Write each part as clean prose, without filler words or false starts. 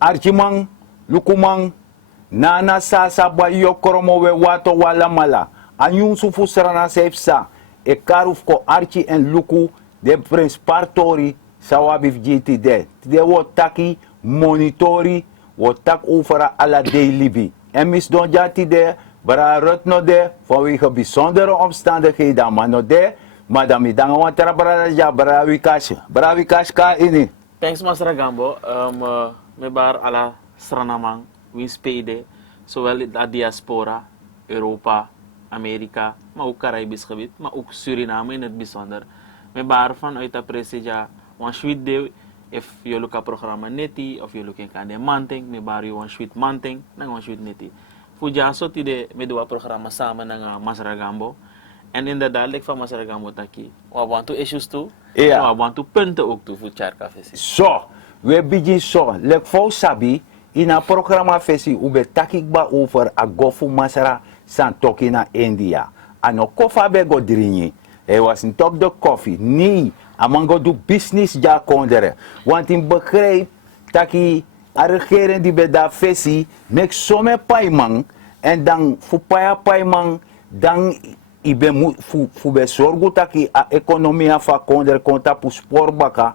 Archimang, Lukumang, Nana Sasa Bayo Koromo we Wato Wala Mala. Anyun Sufu Sarana Sefsa, e Karuf ko Archie en Luku, de Prince Partori, Sawabif GTD. De wo taki monitori, wo tak over alla daily bi. En mis don jati de, bara rutno de, vanwege bijzondere omstandigheden, maar no de, madame danga wantara bara ja bara wikash ka ini. Thanks Masra Gambo, me bar ala Sranamang, Winspede, zowel in de diaspora, Europa, Amerika, maar ook Caribisch gebied, maar ook Suriname in het bijzonder. Me bar van uit de president, one sweet day, if je look at programma neti, of je look at de manting, me bar you one sweet manting, nang one sweet neti. Fuja so tide me doa programma samen nang Masra Gambo. En inderdaad, ik van Masra Gambo taki, we want to issues toe, we want to punten ook toe voor Charka Fesi. So, we begin so, lek fo sabi, in een programma Fesi, ube takikba over a gofu Masra san toki na India. Ano kofa be go dringi. Hij was in top de koffie. Nee, amango do business ja kondere. Want in begrijp taki a regering die bij daar Fesi, mek some paimang, en dan fu paimang, dan ibe fu be sorgu taki a economia fa kondere konta pu sporbaka,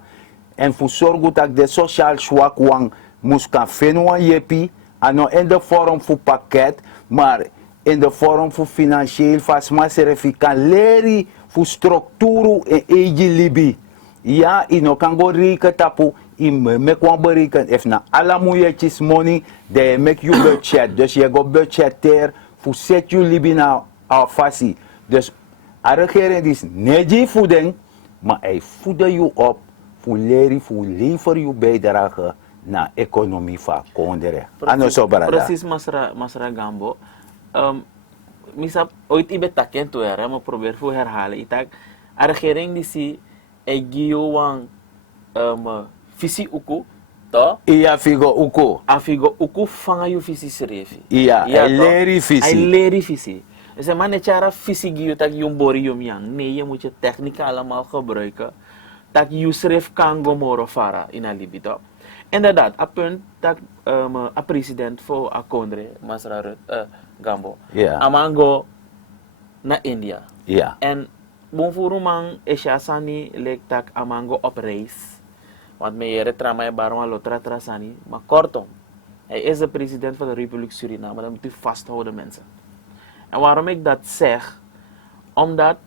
en fu sorgu tak de social swak wang muska fenwa yepi, ano in de vorm fu pakket, maar in de vorm van financieel fasmaserifika leri fu structuru en eji libi. Ja, ino kan go rike tapu, me kwam beriken, if na alla moeietjes money, de make you budget. Dus je go budgeteer, fu set you libi na fasi. Dus a regering is neji voeding, maar hij voeden you op, fu leri, fu lever you bijdrage na economie van kondere. Ano so barada. Precies Masra Gambo. Misap ooit ibe takken to era, maar probeer voor herhalen. Itak, a regering die si egio wang visi uku, to? Iya figo uku. A figo uku fanga yu visi serefi. Iya, leri visi. Ai leri visi. Dus een man cara visi gio tak yung bori yung yang. Nee, je moet je technica allemaal gebruiken. Tak yu seref kango moro fara in a libito. Inderdaad, a punt dat a president voor a kondre, Masra Gambo, amango na India. Ja. En bonfurumang esyasani lektak amango op reis. Want me jere tramay barma lotra trasani, maar kortom, hij is de president van de Republiek Suriname, dat moet u vasthouden mensen. En waarom ik dat zeg? Omdat,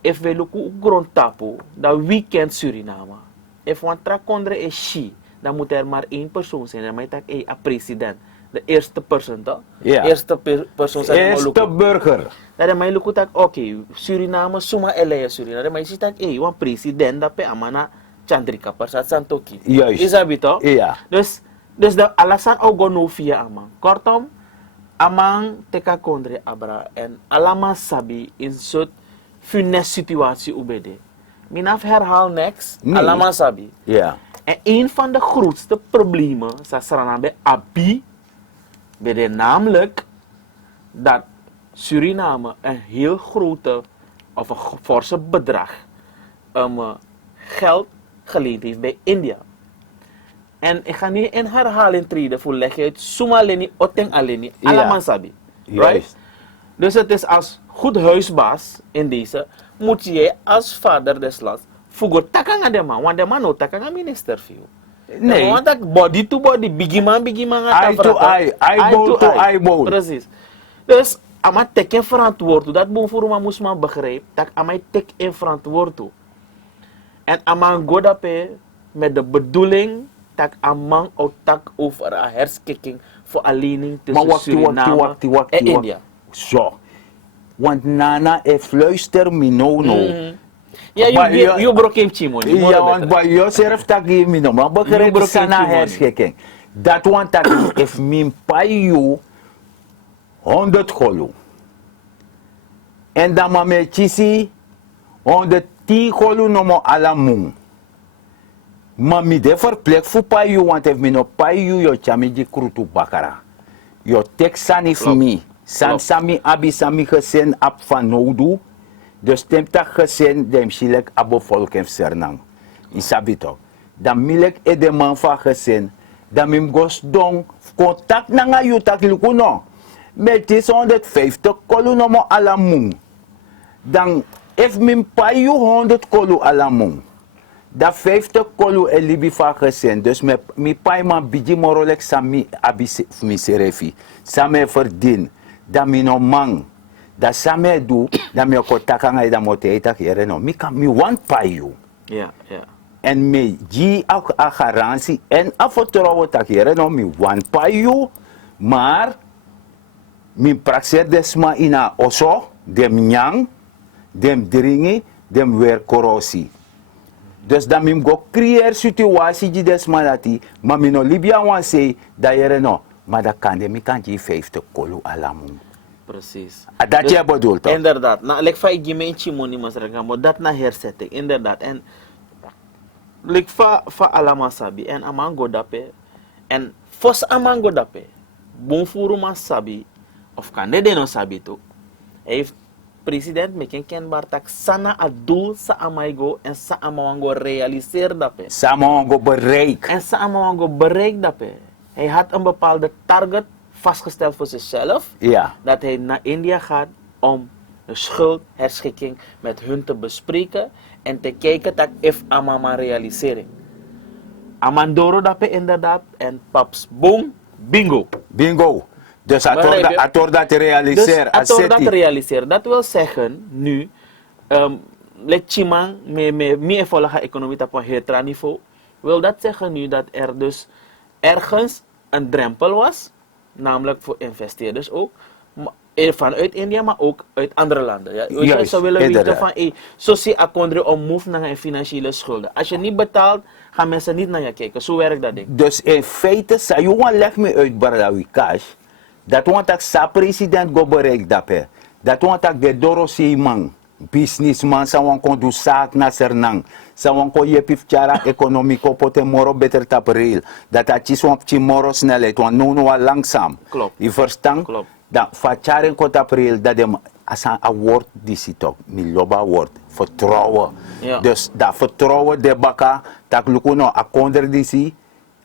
if we lukken grondtapu, dat weekend Suriname, if one trakondre is she, dan moet er maar één persoon zijn. Dan moet ik een president. De eerste persoon, toch? Ja. Eerste persoon zijn eerste burger. Dan moet je lukken, oké, Suriname, suma elea Suriname. Dan moet je zeggen, een president, dat pe amana Chandrika Persat Santoki. Juist. Is dat beter? Ja. Dus de alasan ogono via amang. Kortom, amang teka kondre abra en alama sabi in soort funest situatie ubede. Minaf herhaal next, nee. Alama sabi. Ja. En een van de grootste problemen, bij Abi, bij namelijk dat Suriname een heel grote of een forse bedrag geld geleend heeft bij India. En ik ga niet in herhaling treden voor leg je het suma leni, oteng aleni, allemaal sabi. Right? Dus het is als goed huisbaas in deze, moet je als vader des lands fugo takanga de man, want de man no takanga minister viel. Nee. Want dat body to body, bigiman eye to eye, eyeball to eyeball. Precies. Dus, ama teken verantwoord, dat bovenvoer moest man begrijpen, dat ama teken verantwoord. En ama godape met de bedoeling dat amang ook tak over een herskikking voor alleening tussen Suriname en India. Zo. Want Nana heeft luister minono. Ja, je broke hem chimoni. Ja, want bij jezelf tak je mino. Maar begrijp je sana herschikking. Dat want dat if min pay you 100 golo. En dan maar met chisi 110 golo no mo alamung. Maar mi de verplek fu pay you want if mino pay you yo chamiji krutu bakara. Yo teksan if mi. San sami abi sami gesen ap van nodu. Dus temta gesen dem silek abo volk en sernang. Isabi toch. Dan milek e de man van gesen dan mim gos dong contact na nga yutak lukuno. Met is 150 kolu no mo alamung. Dan if mim pay you 100 kolu alamung. Da 50 kolu libi fa gesen. Dus mi pay man biji morolek sa mi abi mi serefi. Sa me verdien. Da mi no mang. Da sa me do. Da mi kotaka nga da mote itak yere no. Mi want pay you. Ja, ja. En me ji a garantie en a vertrouwen tak yere no mi want pay you. Maar mi praxer desma ina oso, dem nyang, dem dringi, dem weer korosi. Dus dan mim go creëer situatie die desma dati, maar mi no Libia wan say da yere no, maar dat kan de mi kan ji 50 kolu alamung. Precies. Dat je bedoelt toch? Inderdaad. Nou, like fa igimenchi moni masragamo, dat na hersetting. Inderdaad. En like fa alama sabi en amango dape en fos amango dape. Bonfuru mas sabi of kan de no sabi to. Heeft president meken kenbaar tak sana a doel sa amaigo en sa amango realiseer dape. Samen go bereik. En sa amango bereik dape. Hij had een bepaalde target vastgesteld voor zichzelf. Ja. Dat hij naar India gaat om de schuldherschikking met hun te bespreken en te kijken dat if amama realisering. Amandoro dape inderdaad en paps boom bingo. Bingo. Dus Begrijp je? ator dat realiseer. Dus ator dat realiseren. Dat wil zeggen nu, let chimang me volgen economie op een hetra niveau. Wil dat zeggen nu dat er dus ergens een drempel was, namelijk voor investeerders ook, vanuit India, maar ook uit andere landen. Ja? Juist, Ze willen weten inderdaad. van, zo zie je om move naar een financiële schulden. Als je niet betaalt, gaan mensen niet naar je kijken. Zo werkt dat ding. Dus in feite, sa je wan leg me uit Barawi Cash, dat want ik sa president go bereik dape. Dat want ik de doro si man, businessman, sa wan kon do zaak na sernang. Sa wan kon je pifchara economico pote moro beter tapereel. Dat a chis wan pchi moro snelheid, want no wa langzaam. Klopt. Je verstand? Klopt. Dat facharen kon tapereel, dat dem as een award die zit ook, mi loba award, vertrouwen. Ja. Dus dat vertrouwen de baka, dat lukuno a konder die si,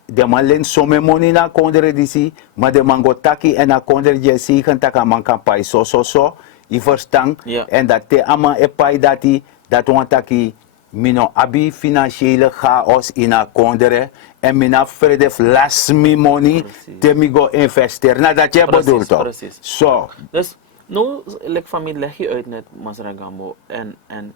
de man len some money na konder disi, maar de man go taki en a konder je sigen taka man kan pai so. I verstand? Ja. En dat te ama e pai dati, dat want taki mino abi financiële chaos in a kondere en mina vredef last me money te mi go investeren. Nou dat je bedoelt toch? Precies. Zo. Dus, nu, familie leg je uit net, Masragamo, en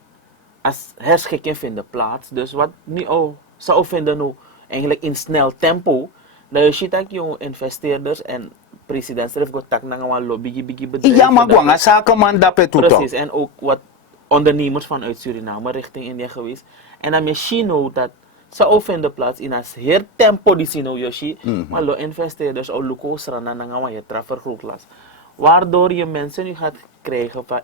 als herschikking vindt plaats, dus wat nu al zou vinden nu, eigenlijk in snel tempo, dat je ziet dat je investeerders en presidenten heeft contact met een lobby bedrijven. Ja, maar gewoon, als zakenman dat pe toch? Precies, en ook wat ondernemers vanuit Suriname richting India geweest. En dan misschien ook dat zou vinden plaats in een heer tempo die zien Yoshi, maar lo investeerders ook luko strana na je vergrootglas. Waardoor je mensen nu gaat krijgen van,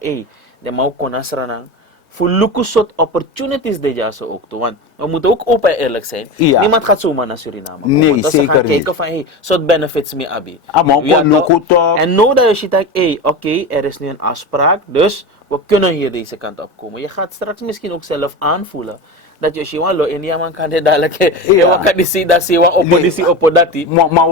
de mau konas strana. Voor luko soort opportunities de ja zo ook toe. Want we moeten ook open en eerlijk zijn. Ja. Niemand gaat zomaar naar Suriname. Nee, Want zeker ze gaan niet. kijken van, soort benefits me abi. Maar Ja, ook luko toch? en nou dat je ziet dat, oké, er is nu een afspraak, dus we kunnen hier deze kant op komen. Je gaat straks misschien ook zelf aanvoelen dat je shiwalo India man kan de dadelijk, Ja. kan die zien dat ze wat oppositie op dat. Maar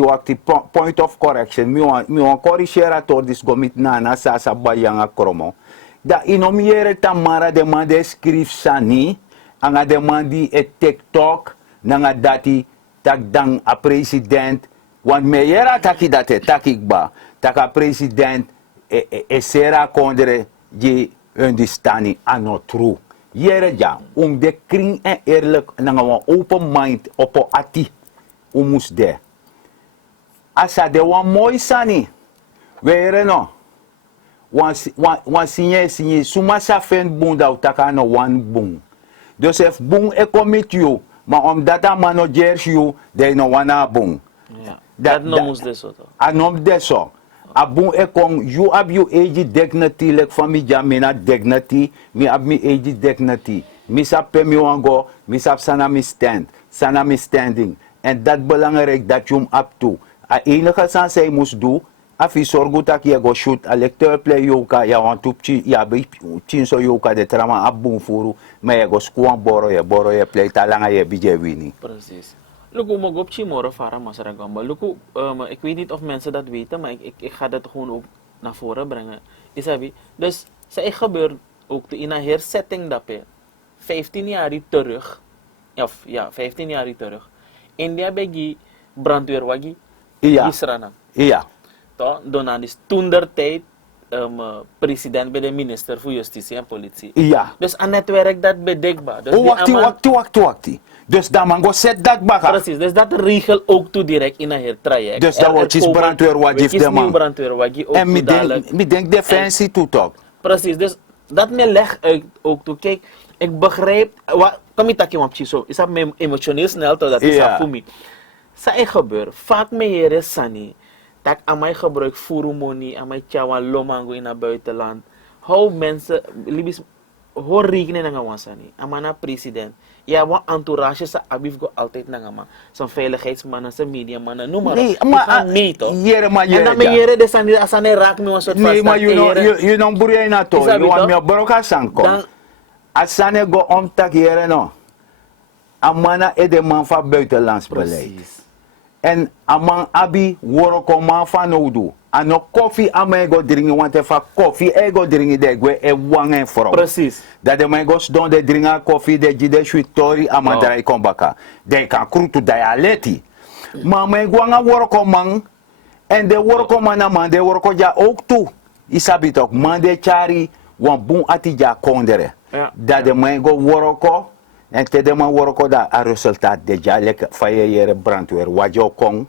wakti, point of correction. Mi wan corrigera tor dis gomit na sa bayanga kromo. Da inomiere tamara de man de skrif sani, anga de man di e TikTok, nanga dati tak dang a president, want me yera taki date takikba, tak a president e sera kondre je understanding ano true. Yere ja, de kring en eerlijk nanga wan open mind opo ati, umus de. Asa de wan mooi sani, we no. Wan sinye, suma sa fen bunda utaka no wan bung. Dus if bung e commit you, maar omdat a manager you, they no wana bung. Ja, dat noemt dus zo. Anom deso. A bung e kong, you ab you age dignity, like van mi jamina dignity, mi ab mi age dignity. Mi sap pe mi wango, mi sap sana mi stand, sana mi standing. En dat belangrijk dat je up to. A enige san say moest doen, afi sorgu tak ye go shoot a lecteur play yoka ya want to ya be chinso yoka de trama abun furu me ye go squan boro ye play talanga ye bije wini. Precies. Luku, mag op Chimoro Fara Masaragamba. Luku, ik weet niet of mensen dat weten, maar ik ga dat gewoon ook naar voren brengen. Isabi. Dus, sa ik gebeurt ook in een herzetting dat 15 jaar terug, of ja, 15 jaar terug, India begi brandweer wagi, Ja. Israël. Ja. Toch? Dan is toen der tijd president bij de minister voor Justitie en Politie. Ja. Dus een netwerk dat bedekbaar. Dus Oh, wacht. Dus dan man go set dat baka. Precies, dus dat regel ook toe direct in een traject. Dus dat wordt is brandweer wagif de man. Brandweer wagi ook En toe dadelijk. mi denk defensie toe toch. Precies, dus dat me leg uit ook toe. Kijk, ik begrijp, kom ik tak je op zo, is dat me emotioneel snel tot dat is Ja. dat voor mij. Sa ik gebeur, vaak me jere sani, dat aan mij gebruik furumoni, aan mij tjawan lomango in het buitenland. Hoe mensen, libis, hoe rekenen naar wansani, aan mijn president. Ja, wat entourage sa abif go altijd naar man. Zo'n veiligheidsmannen, zijn mediamannen, noem maar op. Nee, Die maar gaan mee toch? jere maar En dan me jere. jere de sani, asane raak me een soort Nee, maar vaststaat. you know buri na to. Isabi You want toch? me broka sanko. Dan- Asane go om tak jere no. Amana e de man van buitenlands beleid. Precies. En aman abi woro ko man van nodu. Ano koffie amay go drinken want e fa koffie e go drinken de gwe e wangen foro. Precies. Dat de man gos don de drinken koffie de jide shuitori ama Wow. drai kombaka. De kan krutu dialeti. Maar man gwanga woro ko man en de woro ko man de woro ko ja ook toe. Isabi tok man de chari wan bun atija kondere. Ja. Dat de man go woro ko en te de man woro ko da a resultaat de ja lek faye yere brandweer wajo kong.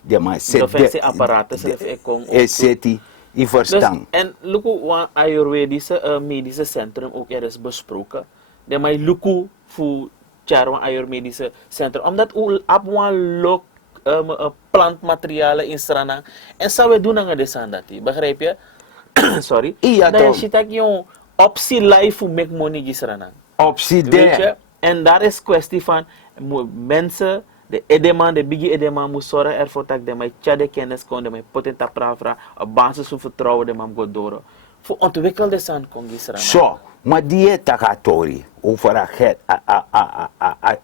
De man set Defensieapparaten zelf kon ook toe. seti i Dus, verstaan. en luku wan Ayurvedische medische centrum ook er is besproken. De mij luku voor charwan Ayurvedische centrum. Omdat u op wan lok plantmaterialen in Sranang. En zou we doen aan de sandati. Begrijp je? Sorry. Iya, Dan je toch. ziet dat je optie life voor make money in Sranang. Optie Weet je? de. En daar is kwestie van mensen, de edeman, de biggie edeman moet zorgen ervoor dat de mij de kennis kon, de mij potenta pravra, op basis van vertrouwen de man gaat door. Voor ontwikkelde zand kon Gisrana. Zo, maar die takatori over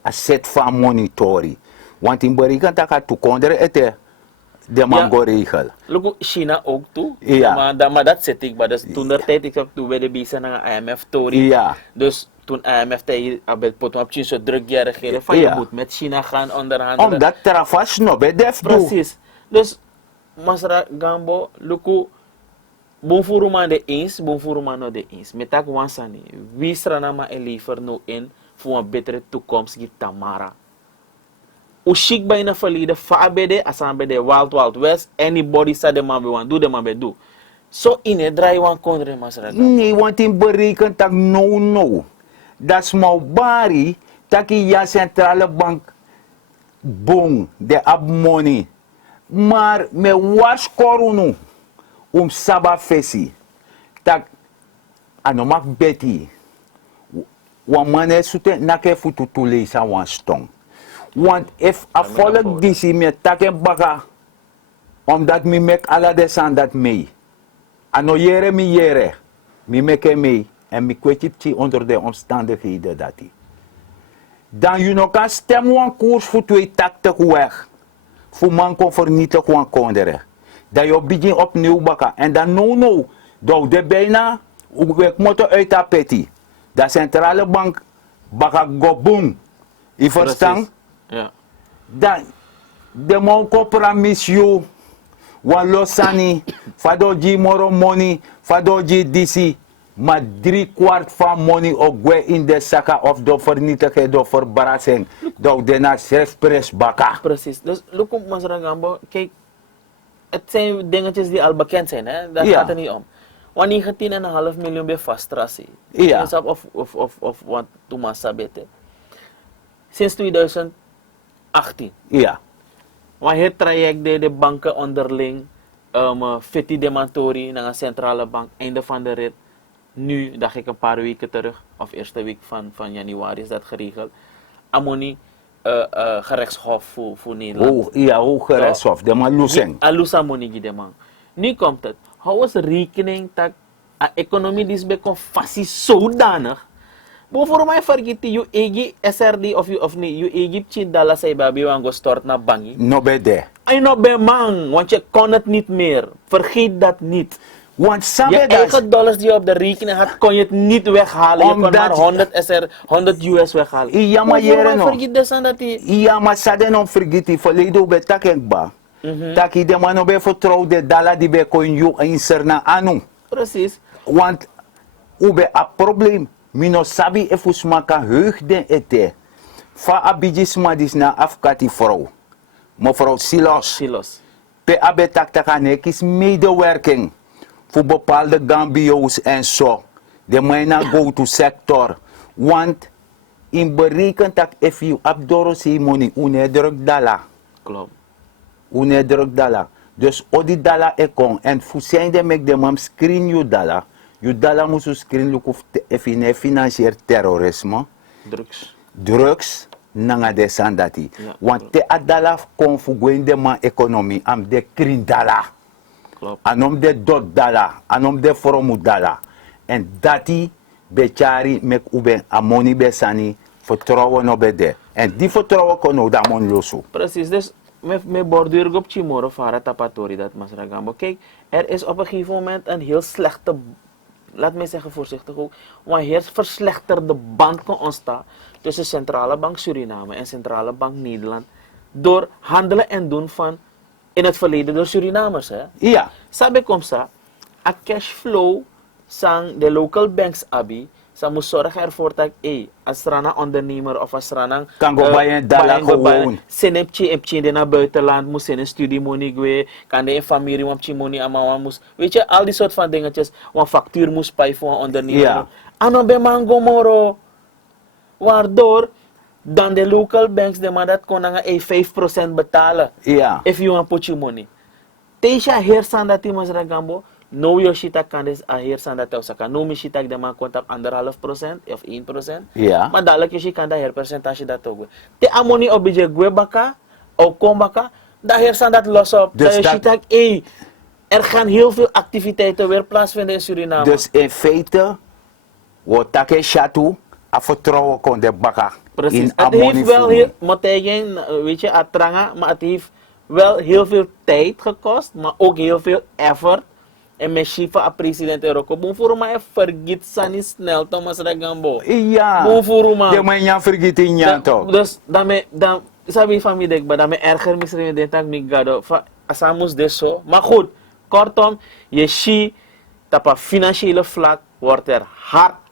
a set van monitori. Want in Barikan taka toekonderen ete de man go regel. Look, China ook toe. Ja. Maar dat zit ik. Maar dus toen de tijd ik toen bij de bezig naar IMF-tori. Ja. Dus toen IMF tijd abel pot op China zo druk jaren geleden van Ja. je moet met China gaan onderhandelen. Omdat trafas no be def do. Precies. Dus, Masra Gambo, Luku, bonfuruma de eens, bonfuruma no de eens. Met dat wansani, wie stranama en liever no in voor een betere toekomst give Tamara. Ushik bijna verleden, faabede, asan bij de Wild West, anybody sa de man be wan do, de man be do. So in het draai wan kondre, Masra Gambo. Nee, want in Barikan tak no. Dat is maar bari taki ja centrale bank bong de ab money. Maar me was korunu saba fesi tak anomak beti wan mane sute nake futu tule sa wan stong. Want if a volk disi me take baka omdat mi mek ala de san dat mee. Ano yere mi yere. Mi meke mee en mi kwetjipti onder de omstandigheden dat die. Dan je nog kan stemmen een koers voor 280 weg. Voor man kon vernietig wan konderen. Dat je begint opnieuw bakken. En dan no. Dat de bijna, we moeten uit dat peti. De centrale bank bakken go boom. Je verstaan? Ja. Dan, de man compromis you. Wan losani, fadoji moro money, fadoji disi. Maar 3/4 van money ook we in de zakken of door vernietigen, door verbrassing. Door de na zelfpres baka. Precies. Dus look op Masra Gambo, kijk, het zijn dingetjes die al bekend zijn, hè? Daar Ja. gaat het niet om. Want 19,5 miljoen bij vastratie. Ja. Of wat Thomas Sabete. Sinds 2018. Ja. Want het traject de banken onderling, Fiti Demantori naar een centrale bank, einde van de rit. Nu, dacht ik een paar weken terug, of eerste week van januari is dat geregeld. Amoni, gerechtshof voor Nederland. Oh, ja, hoge rechtshof, de man losing. Alusa money de man. Nu komt het. Hou eens rekening dat de economie is bekomt fassie zodanig Voor mij vergeet je eigen SRD of niet, je eigen $10 say baby want go stort na bangi. No bede. Ay no be man, want je kon het niet meer. Vergeet dat niet. Want Je sabe dat eigen dollars die je op de rekening had, kon je het niet weghalen. Je kon Omdat- maar 100 US weghalen. Iya, maar jere no. Vergeet dus aan dat die... Ja, maar sade non vergeti verleden ube takengba. Taki de man obe vertrouw de dala die be kon you inser na anu. Precies. Want ube a probleem. Mino sabi efus maka heug den ete. Fa abidis madis na afkati vrouw. Mevrouw Silos. Silos. Pe abe taktanek is medewerking. Voor bepaalde gambio's en zo. De mijna go-to sector. Want in berekend dat if you abdoro si money unedruk dala. Klopt. Unedruk dala. Dus odi dala ekon. En fusende mek de mam screen you dala. You dala musu screen look of efine financier terrorisme. Drugs. Drugs. Nanga de sandati. Ja, Want te adala kon fugwende ma economie. Am de krin dala. Klopt. Anom de dot dala, anom de foromu dala. En dati bechari mek ube amoni besani vertrouwen op de. En die vertrouwen kon ook dat mon losu. Precies, dus met borduur op Chimoro vara tapatori dat Masragambo. Kijk, er is op een gegeven moment een heel slechte, laat mij zeggen voorzichtig ook, een heel verslechterde band kan ontstaan tussen Centrale Bank Suriname en Centrale Bank Nederland door handelen en doen van in het verleden door Surinamers. Hè? Ja, Sabi komsa, a cashflow sang de local banks abi, sa moet zorgen ervoor dat als er een ondernemer of als er een Kan go buy een dollar gewoon. Senepje in het buitenland, moest in een studiemoney gwe, kan de een familie wapje money ama moest, weet je, al die soort van dingetjes, een factuur moest bij voor een ondernemer. Ja. Ano be mango moro, waardoor dan de local banks de man dat kon aan 5% betalen. ja. If you want put your money. Teisha heersan dat die masra gambo, no yoshita kan des a heersan dat osaka. No mishita de man komt op 1,5% of 1%. Ja. Maar dadelijk yoshi kan da her percentage dat ook. Te amoni obije gwe baka, o kom baka, da heersan dat los op. Dus Da yoshita er gaan heel veel activiteiten weer plaatsvinden in Suriname. Dus in feite, wat take shatu, a vertrouwen kon de baka. Precies. In Het amoni heeft wel voeren. heel, Mategen, weet je, atranga, maar het heeft wel heel veel tijd gekost, maar ook heel veel effort. En mijn chief a president Eroko, boem voor mij vergeet sani snel, Thomas Ragambo. Ja. Boem voor mij. De man jan vergeten jan toch. Dus, dan, sabi van mij denk, maar dan me erger misschien de tak mi gado, asamus de zo. Maar goed, kortom, je zie, dat op financiële vlak wordt er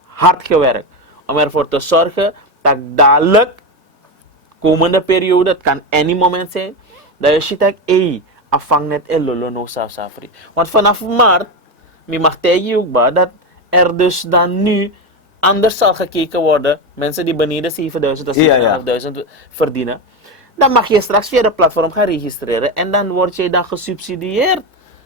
hard gewerkt. Om ervoor te zorgen dat dadelijk, komende periode, het kan any moment zijn, dat je ziet dat afvang net lolo no safri. Want vanaf maart, mi mag tegen je ook ba, dat er dus dan nu anders zal gekeken worden, mensen die beneden 7.000 of 7.500 verdienen, dan mag je straks via de platform gaan registreren en dan word je dan gesubsidieerd.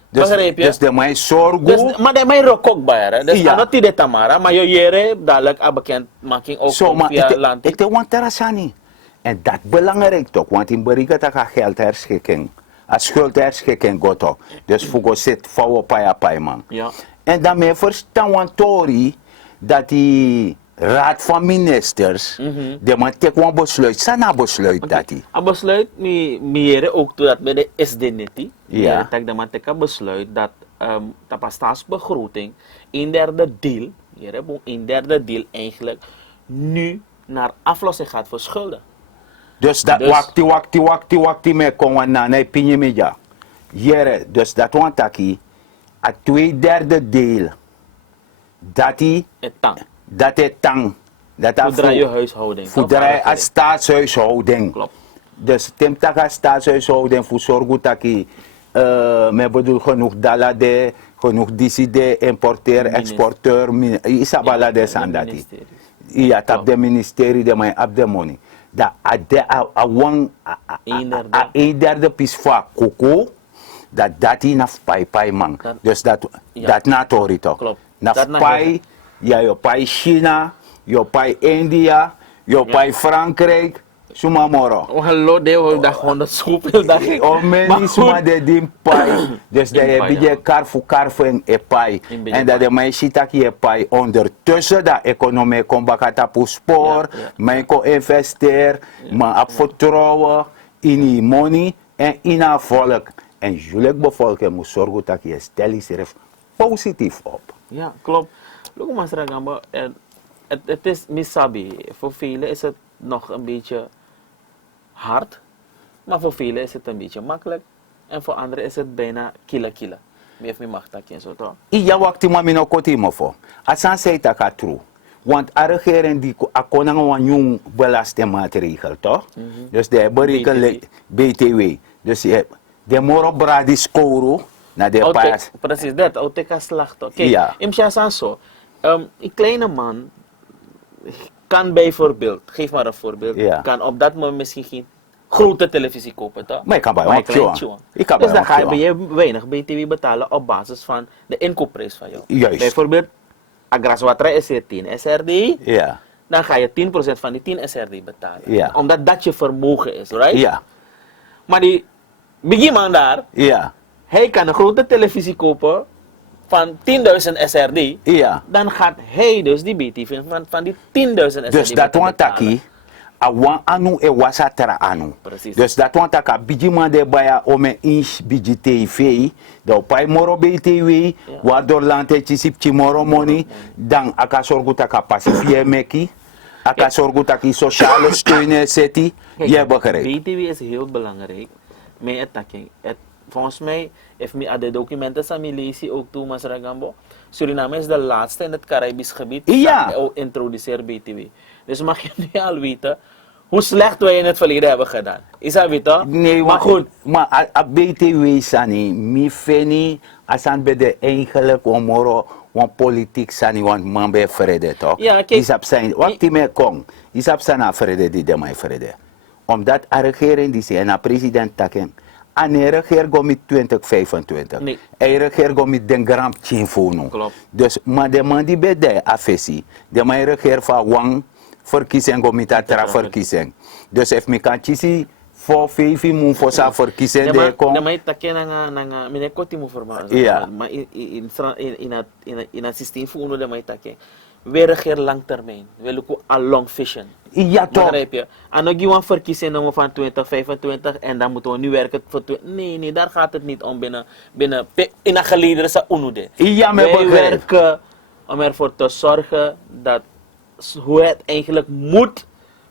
Begrijp je? Dus de man zorgen. Dus, maar dat mij rokok bayar. Dus Ja. ano ti de Tamara, maar je jere dadelijk a bekendmaking ook via land. Het want terasani. En dat belangrijk toch, want in Beriga dat gaat geldherschikking. Als schuldherschikking gaat toch. Dus voor zit vouwen paya man. Ja. En dan me verstaan want Tori dat die raad van ministers, de man tek een besluit, sana besluit dat die. A besluit mi jere ook toe dat bij de SDNETI. Ja. Dat de man teka besluit dat tapa staatsbegroting een derde deel, jere een derde deel eigenlijk nu naar aflossing gaat voor schulden. Dus dat wakti me kon na na pinje meja. Jere, dus dat want taki a 2/3 deel. Dat die Etang. dat het tang. Dat Zodra je huishouding. Voederij als staatshuishouding. Klopt. Dus tem taka staatshuishouding voor zorgen dat ik me bedoel genoeg dala de, genoeg disi de, importeur, exporteur, isabala de sandati. Ja, tap de ministerie de mij op de money. Dat een derde pis van koko, dat in pai man. Dus dat na tori toch. Klopt. Na pai, ja, je pai China, je pai India, je pai Frankrijk. Suma moro. Oh, hallo, de we dag gewoon dat zoveel dag. O meni suma de dim pai. Dus dat je beetje karfu en e pai. En dat de mij shitaki e pai. Ondertussen de economie kon bakata pour spoor. Mij kon investeren. Maar op vertrouwen in die money en in haar volk. En jullie bevolking moet zorgen dat je stelling zich positief op. Ja, klopt. Look, Mas Ragamba, het is misabi. Voor velen is het nog een beetje hard, maar voor velen is het een beetje makkelijk. En voor anderen is het bijna kila. Meer van machtak en zo toch? Ja, wakti mami no koti mo fo. Asan zei dat gaat true. Want a regering die akonang wan yung belastingmaatregel toch? Dus de berikel BTW. Dus de moro bradi scoren na de paas. Precies, dat. Auteka slag toch? Kijk, Ja. in Shazan zo. Een kleine man kan bijvoorbeeld, geef maar een voorbeeld, Ja. kan op dat moment misschien geen grote televisie kopen toch? Maar ik kan bij Maar een klein option. tjoen. Ik kan Dus bij dan ga option. je weinig BTW betalen op basis van de inkoopprijs van jou. Juist. Bijvoorbeeld, agraswatra is er 10 SRD, Ja. dan ga je 10% van die 10 SRD betalen. Ja. Omdat dat je vermogen is, right? Ja. Maar die man daar, Ja. hij kan een grote televisie kopen van 10.000 SRD. Ja. Dan gaat hij dus die BTW van die 10.000 SRD Dus dat betalen. want taki awan anu e wasatara anu. Precies. Dus dat want taka biji man de baya ome inch biji TV, da pai moro BTW, waardoor lante chisip chimoro money, dan aka sorgu taka pasifie meki, aka sorgu taki sociale steun seti, je begrijpt. BTW is heel belangrijk. Mijn attacking. Volgens mij, heeft mij de documenten van lezen ook toe, Mas Ragambo. Suriname is de laatste in het Caribisch gebied Ja. dat introduceert BTW. Dus mag je nu al weten hoe slecht wij in het verleden hebben gedaan. Is dat weten? Nee, maar goed. Maar a BTW sani, mi feni, asan bede eigenlijk omoro, wan politiek sani, want man be vrede toch? Ja, kijk. Isap zijn, wat die me kong, isap sana vrede die de mij vrede. Omdat a regering die ze en a president taken, a ne regeer go met 2025. Nee. Hij regeer go met den gram chinfono. Klopt. Dus, maar de man die bij de afesi, de man regeer van wang verkiezing go met atra verkiezing. Dus if me kan chisi voor 5 mun voor sa verkiezing de De kon. may take na mine koti mo forma. Ja. Maar in het systeem voor uno de may take. We regeren lang termijn. We lukken a long vision. Ja toch. Begrijp je? En dan gaan we verkiezingen van 2025 en dan moeten we nu werken voor nee, daar gaat het niet om binnen in een geleden sa unude. Ja, me Wij begrijp. werken om ervoor te zorgen dat hoe het eigenlijk moet,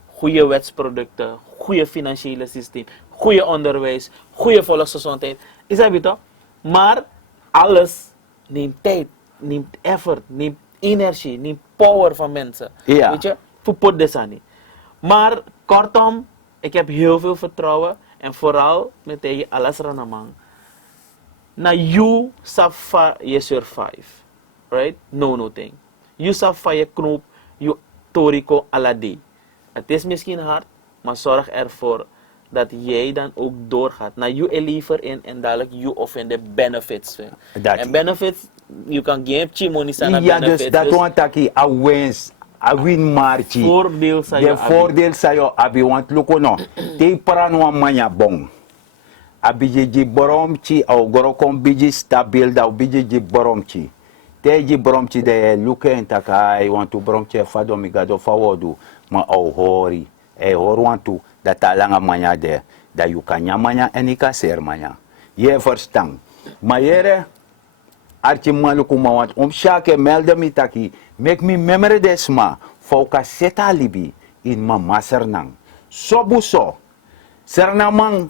goede wetsproducten, goede financiële systeem, goede onderwijs, goede volksgezondheid. Is dat toch? Maar alles neemt tijd, neemt effort, neemt energie, neemt power van mensen. Ja. Weet je? Voor desani. Maar kortom, ik heb heel veel vertrouwen en vooral met tegen alles ranamang. Na you safa je survive, right? No thing. You safa je knoop, you toriko aladi. Het is misschien hard, maar zorg ervoor dat jij dan ook doorgaat. Na you liever in en dadelijk you offend de benefits. En benefits, you can give chimoni sana Ja, benefits. dus dat want taki a wins. A win marchi. Voordeel sa De voordeel sa yo abi want luko no. Te paran wan manya bong. Abi ji boromchi au gorokom biji stabil da biji ji boromchi. Te ji boromchi de luke entaka I want to boromchi fado mi gado fawodu ma au hori. Hor want to dat talanga manya de da you kan manya en ika ser manya. Je verstand. Maar jere archi maluku ma want shake melde mi taki make me memory desma fauka seta libi in ma masernang sobu so sernamang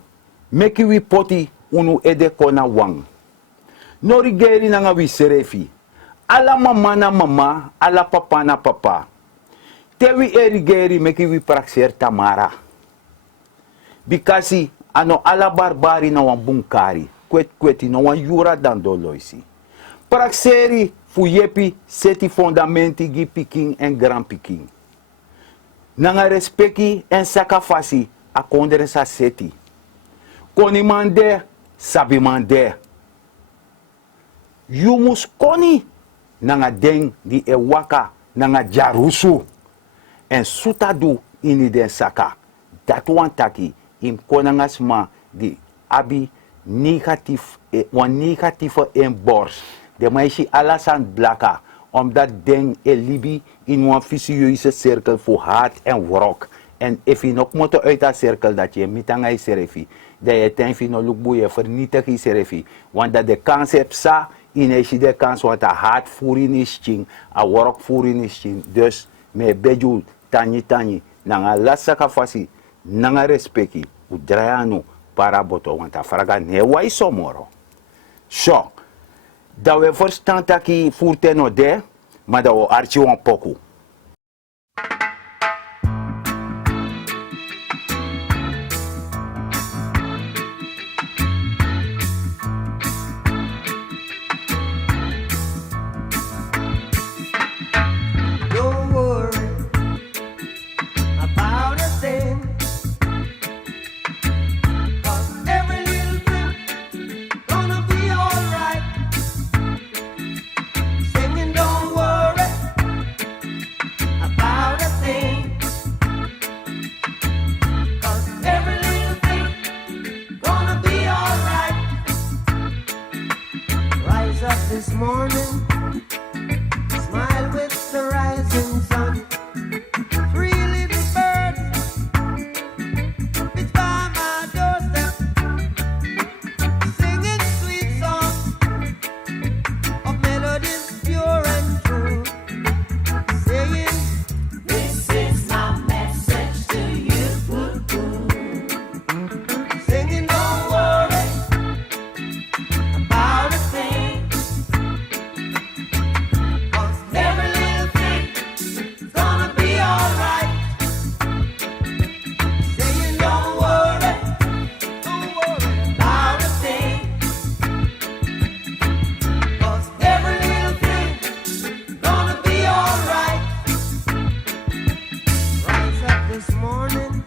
make we poti unu ede kona wang nori geri nanga wi serefi ala mama na mama ala papa na papa tewi eri geri make we praxer tamara bikasi ano ala barbari na wan bunkari kweti no wan yura dan doloisi praxeri fu yepi seti fundamenti gi piking en grand piking. Nanga respecti en sakafasi a kondre sa seti. Koni mande, sabi mande. Yumus koni nanga deng di ewaka nanga jarusu. En sutadu ini den saka. dat wan taki im konangas ma di abi negatief wan negatieve inborst de meisje alasan blaka omdat den libi in een vicieuze cirkel voor haat en wrok. En if je nog moet uit dat cirkel dat je niet aan serefi, dat je ten fino lukboe vernietig is serefi. Want dat de kans hebt sa, in je de kans wat a haat voering is ching, a wrok voering is ching. Dus me beju tani, nanga lasaka fasi, nanga respecti, u drayanu para boto, want a fraga ne wai somoro. So, dat we verstaan dat je voert no de, maar dat we archie een poku. Don't worry about a thing, 'cause every little thing gonna be alright. Singing, don't worry about a thing, 'cause every little thing gonna be alright. Rise up this morning, smile with the rising sun. Three little birds flew by my doorstep, singing sweet songs of melodies pure and true, saying, "This is my message to you." Singing, don't worry about a thing, 'cause every little thing's gonna be alright. Saying, don't worry about a thing, 'cause every little thing's gonna be alright. Rise up this morning,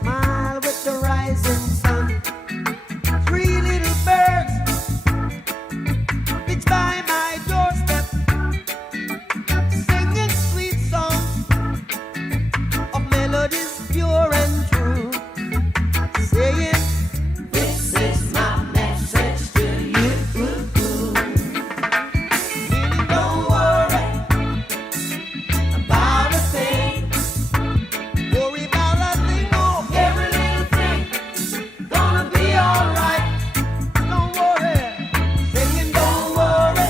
smile with the rising sun. Three little birds flew by my doorstep, singing sweet songs of melodies pure and true, saying, "This is my message to you." Meaning, don't worry about a thing. Worry about a thing, oh, every little thing gonna be alright. Don't worry, singing, don't worry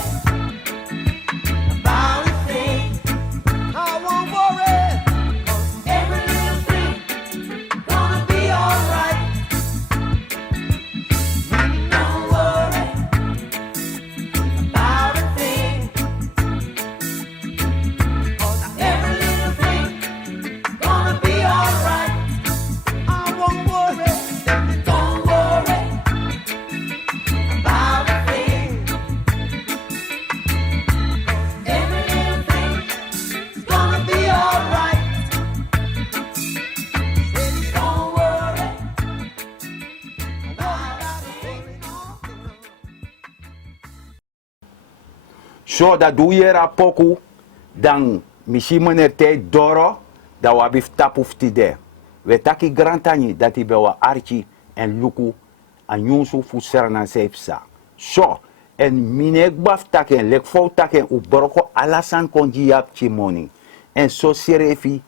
about a thing. I won't worry, 'cause every little thing gonna be alright. Don't worry about a thing, 'cause every little thing gonna be alright. I won't worry, don't worry about a thing, 'cause every little thing's gonna be alright. Say, don't worry about a thing. So dat doe je a poku, dan misschien meneer tijd doro, dat we bif tapuf tide. We taki grantani dat die bewa archi en luku en yunsu fu serana seipsa. So, en minek baf taken, lek fou taken u boroko alasan konji yap chimoni. En so serefi,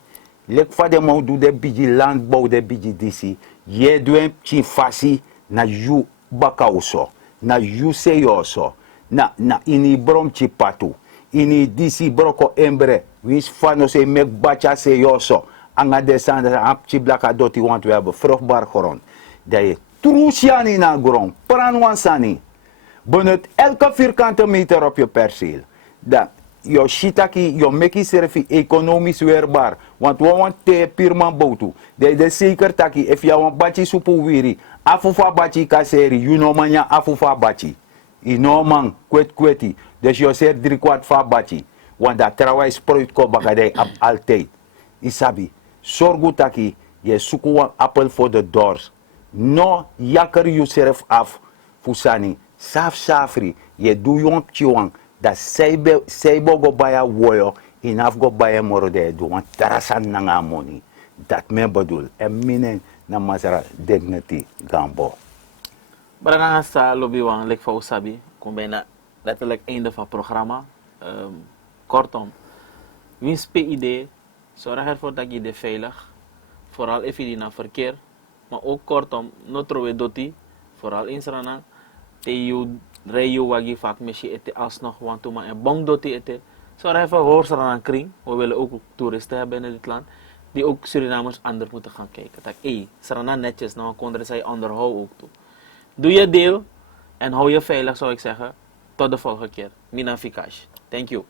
lek fa de mau du de biji landbouw de biji disi, ye duen chi fasi na yu bakauso, na yu seyoso, na ini brom chi patu, ini disi broko embre, wins fano se mek bacha seyoso, anga descendre ap chi blaka doti want we hebben vruchtbaar grond. Dat je trusiani na grond, pranwansani. Benut elke vierkante meter op je perceel. Dat je shitaki, je meki servi economisch weerbaar. Want we want te pirman boutu. Dat je zeker taki, if je want bachi supu wiri, afufa bachi kaseri, you know manya afufa bachi. You know man, kweti. Dus je zegt 3/4 fa bachi. Want dat trouwens sprout ko bagadei altijd. Isabi, sorgu taki, je suku wan appel voor de doors. No yaker jezelf af, fusani. Safri, je doe jong chiwang, dat seibo go baya woyo, inaf go baya moro de do, want tarasan nanga money. Dat men bedoel. En minen na masara dignity gambo. Barang sa lobby wang lek fa sabi kung bijna letterlijk einde van het programma. Kortom, winst PID, zorg ervoor dat je de veilig, vooral even die naar verkeer, maar ook kortom, notrowe doti, vooral in Sranang, te you reyu wagi vaak mesje ete alsnog want toen maar een bong doti ete. Zorg even hoor Sranang kring, we willen ook toeristen hebben in dit land, die ook Surinamers anders moeten gaan kijken. Dat Sranang netjes, nou konden zij onderhouden ook toe. Doe je deel en hou je veilig, zou ik zeggen. Tot de volgende keer. Mina Vikash. Thank you.